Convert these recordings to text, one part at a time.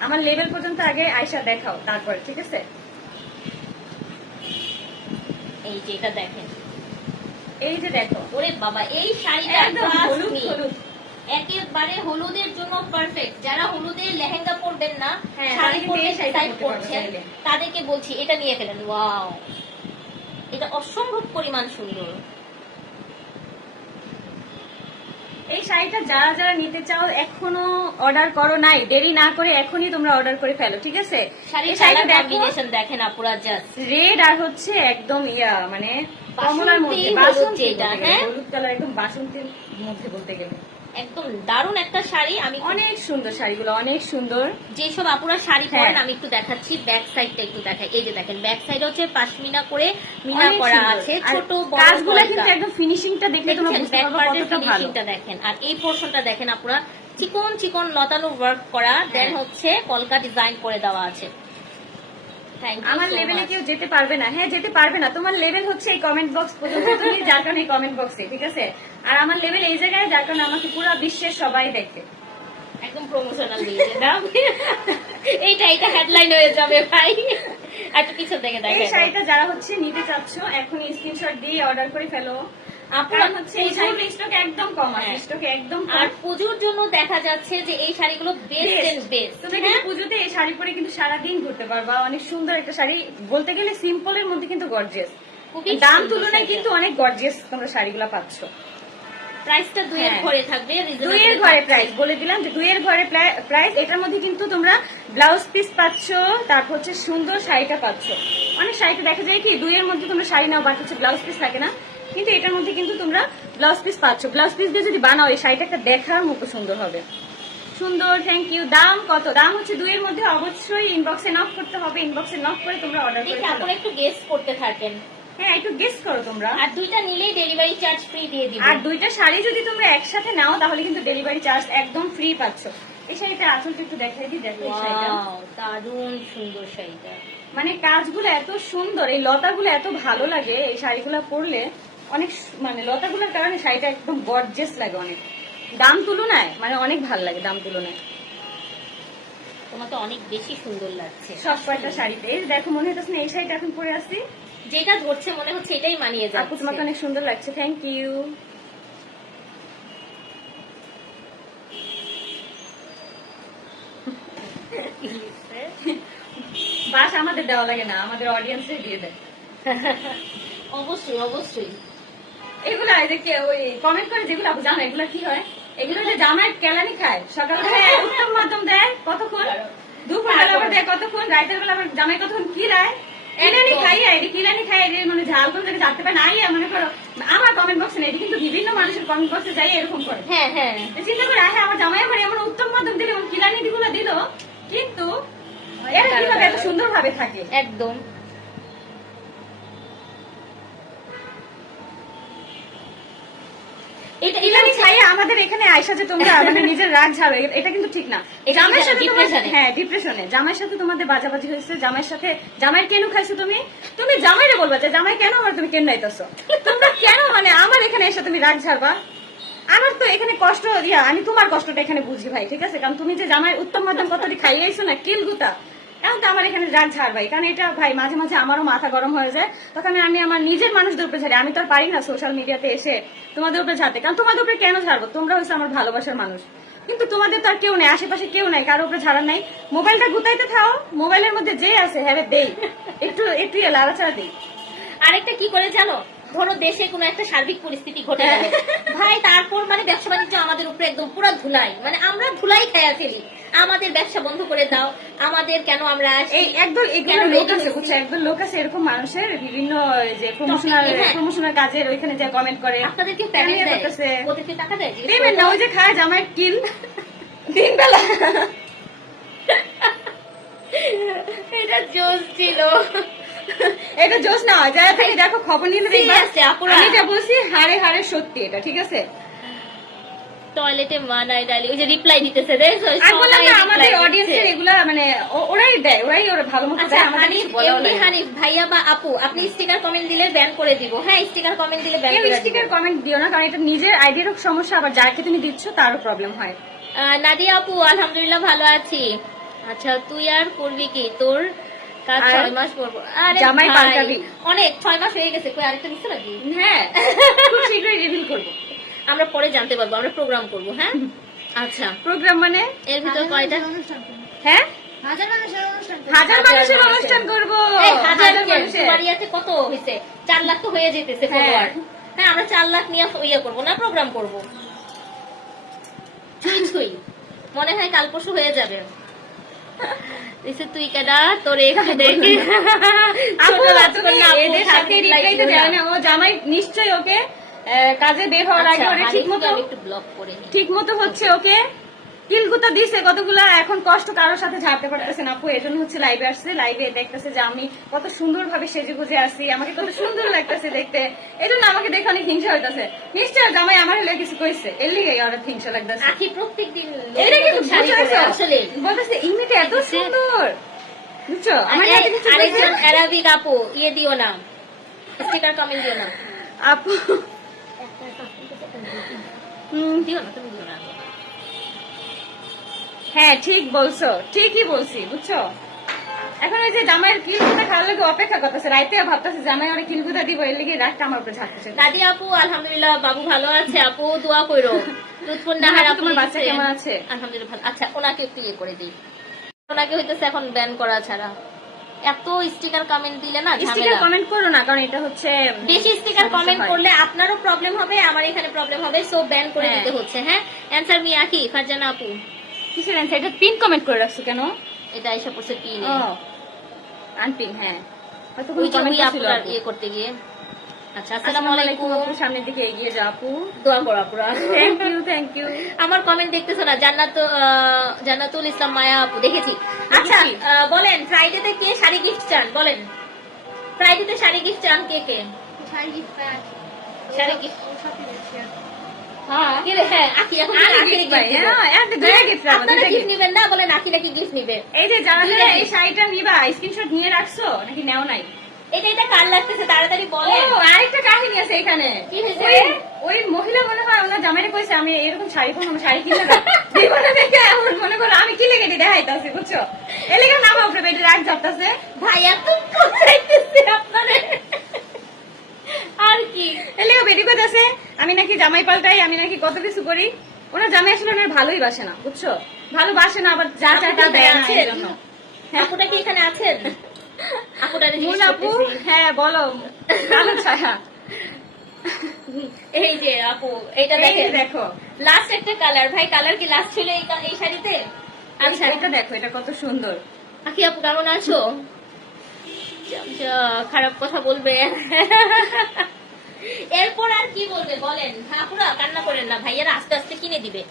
আমার লেভেল পর্যন্ত আগে আয়সা দেখাও তারপর ঠিক আছে? এই যে এটা দেখেন। এই যে দেখো। ওরে বাবা এই শাড়িটা হলুদ একেবারে হলুদের জন্য পারফেক্ট যারা হলুদের লেহেঙ্গা পরবেন না হ্যাঁ, শাড়ি পরে করছেন চাইলে। তাদেরকে বলছি এটা নিয়ে ফেলেন। ওয়াও। এটা অসম্ভব পরিমাণ সুন্দর এই শাড়িটা যারা যারা নিতে চাও এখনও অর্ডার করো নাই। দেরি না করে এখনই তোমরা অর্ডার করে ফেলো ঠিক আছে? শাড়িটা কম্বিনেশন দেখেন আপুরা জাস্ট রেড আর হচ্ছে একদম ইয়া মানে কমলার মধ্যে বাসন্তী হ্যাঁ? হলুদ কালার একদম বাসন্তীর মধ্যে বলতে গেলে। একদম দারুণ একটা শাড়ি। আমি অনেক সুন্দর শাড়িগুলো অনেক সুন্দর। যেসব আপুরা শাড়ি হ্যাঁ। পরেন আমি একটু দেখাচ্ছি ব্যাক সাইডটা একটু দেখাই। এই যে দেখেন ব্যাক সাইড হচ্ছে পাশমিনা করে মিনা করা আছে। ছোট কাজগুলো কিন্তু একদম ফিনিশিংটা দেখলে তোমরা বুঝতে পারবে কতটা ভালো। দেখেন। আর এই পোর্শনটা দেখেন আপুরা চিকন চিকন লতানো ওয়ার্ক করা। দেন হ্যাঁ। হচ্ছে কলকা ডিজাইন করে দেওয়া আছে। আমার লেভেলে কেউ যেতে পারবে না। হ্যাঁ যেতে পারবে না। তোমার লেভেল হচ্ছে এই কমেন্ট বক্স পর্যন্ত। তুমি যার কারণে এই কমেন্ট বক্সে ঠিক আছে? আর আমার লেভেল এই জায়গায় যার কারণে আমাকে পুরো বিশ্বের সবাই দেখে একদম প্রমোশনাল দিয়ে দাও এইটা এইটা হেডলাইন হয়ে যাবে ভাই। একটু পিছন থেকে এই শাড়িটা যারা হচ্ছে নিতে চাচ্ছ এখনই স্ক্রিনশট দিয়ে অর্ডার করে ফেলো। আপনার হচ্ছে এই স্টক একদম কম আছে হ্যাঁ। স্টকে একদম আর পুজোর জন্য দেখা যাচ্ছে যে এই শাড়িগুলো বেস্ট এন্ড বেস্ট তুমি কিন্তু পুজোতে এই শাড়ি পরে কিন্তু সারাদিন ঘুরতে পারবা। অনেক সুন্দর একটা শাড়ি। বলতে গেলে সিম্পলের মধ্যে কিন্তু গর্জিয়াস দাম তুলনায় কিন্তু অনেক গর্জিয়াস তোমরা শাড়িগুলো পাচ্ছ। প্রাইসটা দুইয়ের হ্যাঁ। ঘরে থাকবে দুইয়ের ঘরে প্রাইস বলে দিলাম যে দুইয়ের ঘরে প্রাইস এটার মধ্যে কিন্তু তোমরা ব্লাউজ পিস পাচ্ছ তারপর হচ্ছে সুন্দর শাড়িটা পাচ্ছ। অনেক শাড়িটা দেখা যায় কি দুইয়ের মধ্যে তোমরা শাড়ি নাও বাট হচ্ছে ব্লাউজ পিস থাকে না। কিন্তু এটার মধ্যে কিন্তু তোমরা ব্লাউজ পিস পাচ্ছ। ব্লাউজ পিস দিয়ে যদি বানাও এই শাড়িটা একটা দেখার মতো সুন্দর হবে। সুন্দর থ্যাংক ইউ দাম কত? দাম হচ্ছে দুইয়ের মধ্যে অবশ্যই ইনবক্সে নক করতে হবে। ইনবক্সে নক করে তোমরা অর্ডার করে আপনারা একটু গেস করতে থাকেন। হ্যাঁ একটু গেস করো তোমরা। আর দুইটা নিলেই ডেলিভারি চার্জ ফ্রি দিয়ে দিব। আর দুইটা শাড়ি যদি তোমরা একসাথে নাও তাহলে কিন্তু ডেলিভারি চার্জ একদম ফ্রি পাচ্ছ। এই শাড়িটা আঁচলটা একটু দেখাই দিই দেখো এই শাড়িটা। দারুণ সুন্দর শাড়িটা। মানে কাজগুলো এত সুন্দর এই লতাগুলো এত ভালো লাগে এই শাড়িগুলো পরলে। অনেক মানে লতাগুলোর কারণে শাড়িটা একদম গর্জেস লাগে অনেক। দাম তুলনায় মানে অনেক ভালো লাগে দাম তুলনায়। তোমাকে অনেক বেশি সুন্দর লাগছে। সব কয়টা শাড়িতে? দেখো মনে হচ্ছে এই শাড়িটা এখন পরে আসছি যেটা ধরছে মনে হচ্ছে এটাই মানিয়ে আপু তোমাকে অনেক সুন্দর লাগছে থ্যাংক ইউ বাস আমাদের দেওয়া লাগে না আমাদের অডিয়েন্সে দিয়ে দেয়। অবশ্যই অবশ্যই। এগুলা যে ওই কমেন্ট করে যেগুলো আপু জানো এগুলো কি হয়? এগুলো যে জামাই কেলানি খায়। সকালবেলা উত্তম মাধ্যম দেয়। কতক্ষণ? দুপুরবেলা আবার দেয় কতক্ষণ? রাতের বেলা আবার জামাই কতক্ষণ কি কিলানি একদম। খাই এটি কিলানি খাই এটি মানে ঝাল যদি জানতে পারে না আইয়া মনে করো আমার কমেন্ট বক্সে নেই কিন্তু বিভিন্ন মানুষের কমেন্ট বক্সে যাই এরকম করে। হ্যাঁ হ্যাঁ। চিন্তা করে আহে আমার জামাই আমার এমন উত্তম মাধ্যম দিল এমন কিলানি গুলো দিল কিন্তু এরা কীভাবে এত সুন্দর ভাবে থাকে? একদম। এটা আমাদের এখানে আয়সা যে তোমরা মানে নিজের রাগ ঝাড়ো এটা কিন্তু ঠিক না। জামাইয়ের সাথে? হ্যাঁ ডিপ্রেশনে জামাইয়ের সাথে তোমাদের বাজাবাজি হয়েছে জামাইয়ের সাথে জামাইয়ের কেন খাইছো তুমি? তুমি জামাইরে বলবা যে জামাই কেন আমার তুমি কেন নাইতেছো তোমরা কেন মানে আমার এখানে এসে তুমি রাগ ঝাড়বা? আমার তো এখানে কষ্ট ইয়া আমি তোমার কষ্টটা এখানে বুঝি ভাই ঠিক আছে? কারণ তুমি যে জামাই উত্তম মাধ্যম কতটি খাইয়েছো না কিল গুতা এখন তো আমার এখানে রাগ ঝাড় ভাই কারণ এটা ভাই মাঝে মাঝে আমারও মাথা গরম হয়ে যায়। তখন আমি আমার নিজের মানুষদের উপরে ছাড়ি আমি তো আর পারি না সোশ্যাল মিডিয়াতে এসে তোমাদের উপরে ছাড়তে। কারণ তোমাদের উপরে কেন ছাড়বো? তোমরা হচ্ছে আমার ভালোবাসার মানুষ। কিন্তু তোমাদের তো আর কেউ নেই আশেপাশে কেউ নাই কারোর উপরে ঝাড়ার নাই। মোবাইলটা গুতাইতে থাও মোবাইলের মধ্যে যে আছে হ্যাঁ দেই একটু একটু ইয়ে লাড়াচাড়া দিই। আরেকটা কি করে জানো? ধরো দেশে কোনো একটা সার্বিক পরিস্থিতি ঘটে গেল। ভাই তারপর মানে ব্যবসা বাণিজ্য আমাদের উপরে একদম পুরো ধুলাই। মানে আমরা ধুলাই খেয়ে ফেলি আমাদের ব্যবসা বন্ধ করে দাও। আমাদের কেন আমরা এই একদম এগুলো লোক আছে? বুঝছ? একদম লোক আছে এরকম মানুষের বিভিন্ন যে প্রমোশনাল হ্যাঁ। প্রমোশনাল কাজের ওইখানে যে কমেন্ট করে। আপনাদেরকে কেন প্যাকেজ দেয়? ওদেরকে টাকা দেয়? দেবেন না ওই যে খায় জামাই কিল। দিন বেলা এটা জোস ছিল। এটা জোস না যারা থেকে দেখো খবর নিয়ে দেখবা। আমি যা বলছি হারে হারে সত্যি এটা ঠিক আছে? টয়লেটে মানায় ডালি। ওই যে রিপ্লাই দিতেছে আমাদের। অডিয়েন্সের এগুলা মানে ওরাই দেয় ওরাই ওরা ভালো মতো আচ্ছা দেয় আমাদের হানিফ ভাইয়া বা আপু আপনি স্টিকার কমেন্ট দিলে ব্যান করে দিব। হ্যাঁ স্টিকার কমেন্ট দিলে ব্যান করে দিব। স্টিকার কমেন্ট দিও না কারণ এটা নিজের আইডিয়ারও সমস্যা আবার যাকে তুমি দিচ্ছ তারও প্রবলেম হয়। নাদিয়া আপু আলহামদুলিল্লাহ ভালো আছি। আচ্ছা তুই আর করবি কি? তোর কাজ ছয় মাস করব। আরে জামাই পাল্টাবি। অনেক ছয় মাস হয়ে গেছে। কই আরেকটা নিচ্ছে নাকি? হ্যাঁ খুব শীঘ্রই রিভিল করব। আমরা পরে জানতে পারব আমরা প্রোগ্রাম করব হ্যাঁ? আচ্ছা। প্রোগ্রাম মানে? এর ভিতর কয়টা? হ্যাঁ? হাজার মানুষের অনুষ্ঠান করব। হাজার মানুষের অনুষ্ঠান করব। এই হাজার কে? মানুষের। তোমার ইয়াতে কত হয়েছে? চার লাখ তো হয়ে যেতেছে হ্যাঁ। ফলোয়ার হ্যাঁ আমরা চার লাখ নিয়ে ইয়ে করব না প্রোগ্রাম করব? ছুই ছুই। মনে হয় কাল পরশু হয়ে যাবে। তুই কেডা তোর একটু দেখি। আপু, ছোট তুমি রাজকন্যা আপু, এদের সাথে হাসি তো দুনিয়া। না। ও জামাই নিশ্চয়ই ওকে কাজে বের হওয়ার আগে আচ্ছা, ওরে ঠিক মতো একটু ব্লক করে নিই। ঠিক মতো হচ্ছে ওকে কিলগুতা দিছে কতগুলা এখন কষ্ট কারোর সাথে ঝাড়তে পারতেছে না। আপু এজন্য হচ্ছে লাইভে আসছে লাইভে দেখতেছে যে আমি কত সুন্দর ভাবে সেজে গুজে আসছি আমাকে কত সুন্দর লাগতেছে দেখতে। এই জন্য আমাকে দেখে অনেক হিংসা হইতাছে। নিশ্চয় জামাই আমার হলে কিছু কইছে। এর লিগে অনেক হিংসা লাগতেছে। আখি প্রত্যেকদিন এটা কিন্তু আসলে। বলতেছে ইমিটা এত সুন্দর। বুঝছ? আমার আরেকজন অ্যারাবিক আপু ইয়ে দিও না। স্টিকার কমেন্ট দিও না। আপু দিও না তুমি দিও না হ্যাঁ ঠিক বলছো ঠিকই বলছি বুঝছ? এখন ওই যে জামাইয়ের কিলগুতা খাওয়ার লাগে অপেক্ষা করতেছে। রাইতে ভাবতেছে জামাই ওরা কিলগুতা দিব এর লিগে রাতটা আমার উপরে ঝাড়তেছে। দাদি আপু আলহামদুলিল্লাহ বাবু ভালো আছে আপু দোয়া করো। লুৎফুন নাহার আপু, বাচ্চা। কেমন আছে? আলহামদুলিল্লাহ ভালো। আচ্ছা ওনাকে একটু ইয়ে করে দিই। ওনাকে হইতেছে এখন ব্যান করা ছাড়া। এত স্টিকার কমেন্ট দিলে না স্টিকার কমেন্ট করো না কারণ এটা হচ্ছে বেশি স্টিকার কমেন্ট করলে আপনারও প্রবলেম হবে আমার এখানে প্রবলেম হবে সো ব্যান করে হ্যাঁ। দিতে হচ্ছে হ্যাঁ? অ্যান্সার মি আকি ফারজানা আপু। কিসের অ্যান্সার এটা পিন কমেন্ট করে রাখছো কেন? এটা এসে পড়ছে পিন আনপিন হ্যাঁ। হয়তো কোনো কমেন্ট ছিল ইয়ে করতে গিয়ে। আচ্ছা আসসালামু আলাইকুম। সামনের দিকে এগিয়ে যাও আপু। দোয়া করো আপুরা থ্যাংক ইউ থ্যাংক ইউ আমার কমেন্ট দেখতেছো না জান্নাত জান্নাতুল ইসলাম মায়া আপু দেখেছি। আচ্ছা বলেন ফ্রাইডেতে কে শাড়ি গিফট চান? বলেন। ফ্রাইডেতে শাড়ি গিফট চান কে কে? শাড়ি gift শাড়ি gift ও সাথে গেছি আর কি। কে রে? আখি হ্যাঁ, গিফট নাকি গিফট নিবে? এই যে যারা দুইটা এই শাড়িটা নিবা স্ক্রিনশট নিয়ে রাখছো নাকি নেও নাই? এটা এটা কার লাগতেছে? তাড়াতাড়ি আরেকটা কাহিনী আছে এখানে। কি হয়েছে? ওই- মহিলা মনে হয় ওনার জামাইরে কইছে আমি এরকম শাড়ি পরবো শাড়ি কিনে জীবনে দেখে এমন মনে করো আমি কিনে কেটে দেখাইতাছি বুঝছ? নামা উপরে বেটে রাগ চাইতেছে আপনারে? আর কি? এলাকা বেটি কইতাছে আমি নাকি জামাই পাল্টাই আমি নাকি কত কিছু করি? ওনার জামাই আসলে ওনার ভালোই বাসে না বুঝছ? ভালোবাসে না আবার যা তা দেয় না। আপুটা কি এখানে আছেন? আপু হ্যাঁ বলো। কালো ছায়া। এই যে আপু এটা এই দেখেন। দেখো। লাস্ট একটা কালার ভাই কালার কি লাস্ট ছিল এই এই শাড়িতে? এই আচ্ছা। শাড়িটা দেখো এটা কত সুন্দর। আপু কেমন আছো? খারাপ কথা বলবে। এরপর আর কি বলবে বলেন। আপুরা কান্না করেন না। ভাইয়ারা আস্তে আস্তে কিনে দিবে।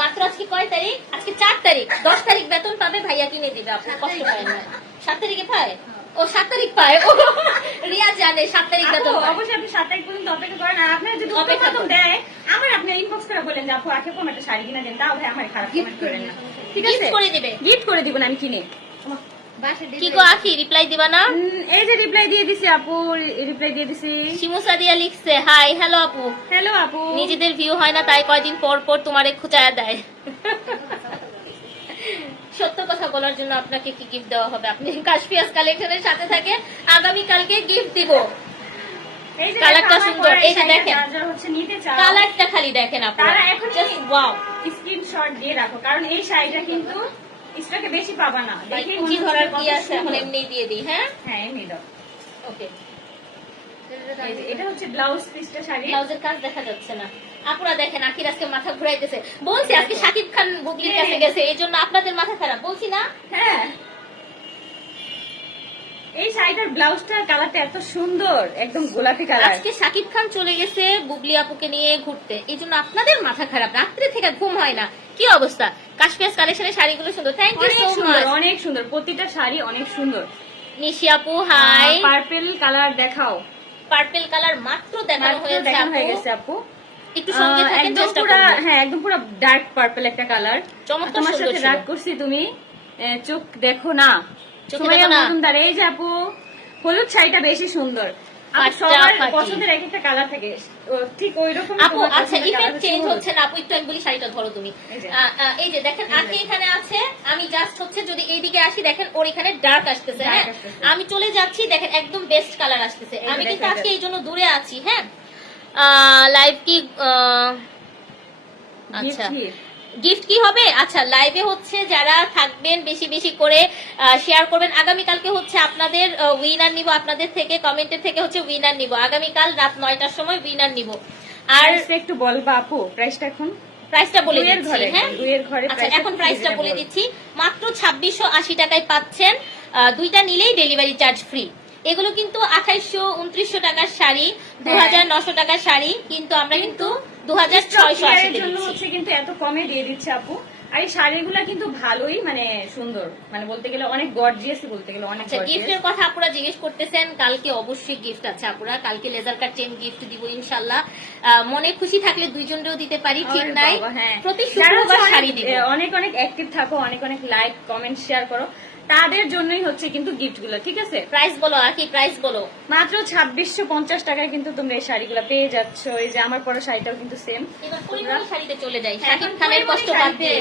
মাত্র আজকে কয় তারিখ? আজকে চার তারিখ। দশ তারিখ বেতন পাবে ভাইয়া কিনে দিবে আপনার কষ্ট পায় না। সাত তারিখে পায়? ও সাত তারিখ পায়? ও রিয়া জানে সাত তারিখ বেতন অবশ্যই আপনি সাত তারিখ পর্যন্ত অপেক্ষা করেন। আর আপনার যদি অপেক্ষা তো দেয় আমার আপনি ইনবক্স করে বলেন যে আপু আখে একটা শাড়ি কিনে দেন তাও ভাই আমার খারাপ কমেন্ট করেন না ঠিক আছে? Gift করে দিবে। গিফট করে দিবেন না আমি কিনে। বাসায় কি delivery আখি রিপ্লাই দিবা না? এই যে রিপ্লাই দিয়ে দিছি আপু রিপ্লাই দিয়ে দিছি। শিমু সাদিয়া লিখছে হাই হ্যালো আপু। হ্যালো আপু। নিজেদের ভিউ হয় না তাই কয়দিন পর পর তোমারে খুচায়া দেয়। সত্য কথা বলার জন্য আপনাকে কি গিফট দেওয়া হবে? আপনি কাশপিয়াস কালেকশনের সাথে থাকে আগামী কালকে গিফট দিব কালারটা সুন্দর, এই যে দেখেন। খালি দেখেন আপনারা তারা জাস্ট ওয়াও স্ক্রিনশট দিয়ে রাখো কারণ এই শাড়িটা কিন্তু স্টকে বেশি পাবা না। কি ধরার কি আছে? এখন এমনি দিয়ে দিই হ্যাঁ? হ্যাঁ এমনি দাও। ওকে এই এটা হচ্ছে ব্লাউজ পিসটা শাড়ি। ব্লাউজের কাজ দেখা যাচ্ছে না। আপুরা দেখেন আখির আজকে মাথা ঘুরাইতেছে। বলছি আজকে শাকিব খান বুবলির কাছে গেছে এই জন্য আপনাদের মাথা খারাপ। বলছি না? হ্যাঁ। এই শাড়িটার ব্লাউজটার কালারটা এত সুন্দর একদম গোলাপি কালার। আজকে শাকিব খান চলে গেছে বুবলি আপুকে নিয়ে ঘুরতে। এই জন্য আপনাদের মাথা খারাপ। রাত্রে থেকে ঘুম হয় না। কি অবস্থা? কাশ্মীর কালেকশনের শাড়িগুলো সুন্দর। থ্যাংক ইউ সো মাচ অনেক সুন্দর। প্রতিটা শাড়ি অনেক সুন্দর। নিশি আপু হাই পার্পল কালার দেখাও। পার্পল কালার মাত্র দেখানো হয়েছে দেখানো হয়ে গেছে আপু। একটু সঙ্গে থাকেন চেষ্টা করব হ্যাঁ একদম পুরো ডার্ক পার্পল একটা কালার চমৎকার তোমার সাথে। রাগ করছি তুমি। চোখ দেখো না। চোখে দেখো না। এই যে আপু হলুদ শাড়িটা বেশি সুন্দর। আপু আচ্ছা ইফেক্ট চেঞ্জ হচ্ছে না আপু একটু আমি বলি শাড়িটা ধরো তুমি। এই যে। আ, আ, এই যে দেখেন আজকে এখানে আছে আমি জাস্ট হচ্ছে যদি এইদিকে আসি দেখেন ওর এখানে ডার্ক আসতেছে হ্যাঁ? আমি চলে যাচ্ছি দেখেন একদম বেস্ট কালার আসতেছে। আমি কিন্তু আজকে এই জন্য দূরে আছি হ্যাঁ? লাইভ কি আচ্ছা। গিফট কি হবে? আচ্ছা লাইভে হচ্ছে যারা থাকবেন বেশি বেশি করে শেয়ার করবেন। আগামীকালকে হচ্ছে আপনাদের উইনার নিব আপনাদের থেকে কমেন্টের থেকে হচ্ছে উইনার নিব। আগামীকাল রাত নয়টার সময় উইনার নিব। আর একটু বলবা আপু প্রাইসটা এখন? প্রাইসটা বলে দিচ্ছি হ্যাঁ? ঘরে আচ্ছা এখন প্রাইসটা বলে দিচ্ছি। মাত্র ছাব্বিশশো আশি টাকায় পাচ্ছেন দুইটা নিলেই ডেলিভারি চার্জ ফ্রি এগুলো কিন্তু আঠাইশশো উনত্রিশশো টাকার শাড়ি দু হাজার নশো টাকার শাড়ি কিন্তু আমরা কিন্তু দু হাজার ছয়শো Stock আশিতে clear-এর জন্য দিচ্ছি। হচ্ছে কিন্তু এত কমে দিয়ে দিচ্ছে আপু। আর এই শাড়িগুলা কিন্তু ভালোই মানে সুন্দর। মানে বলতে গেলে অনেক গর্জিয়াস বলতে গেলে অনেক আচ্ছা গিফটের কথা আপুরা জিজ্ঞেস করতেছেন কালকে অবশ্যই গিফট আছে আপুরা। কালকে লেজার কাট চেন গিফট দিব ইনশাল্লাহ। আহ, মনে খুশি থাকলে দুইজনেরও দিতে পারি ঠিক নাই? হ্যাঁ। প্রতি শুক্রবার শাড়ি দিব। অনেক অনেক অ্যাক্টিভ থাকো অনেক অনেক লাইক কমেন্ট শেয়ার করো। তাদের জন্যই হচ্ছে কিন্তু গিফটগুলো ঠিক আছে? প্রাইস বলো আর কি প্রাইস বলো? মাত্র ছাব্বিশশো পঞ্চাশ টাকায় কিন্তু তোমরা এই শাড়িগুলো পেয়ে যাচ্ছ। এই যে আমার পরে শাড়িটাও কিন্তু সেম এবার পরিমণি শাড়িতে চলে যাই। এখন শাকিব খানের কষ্ট বাদ দিয়ে।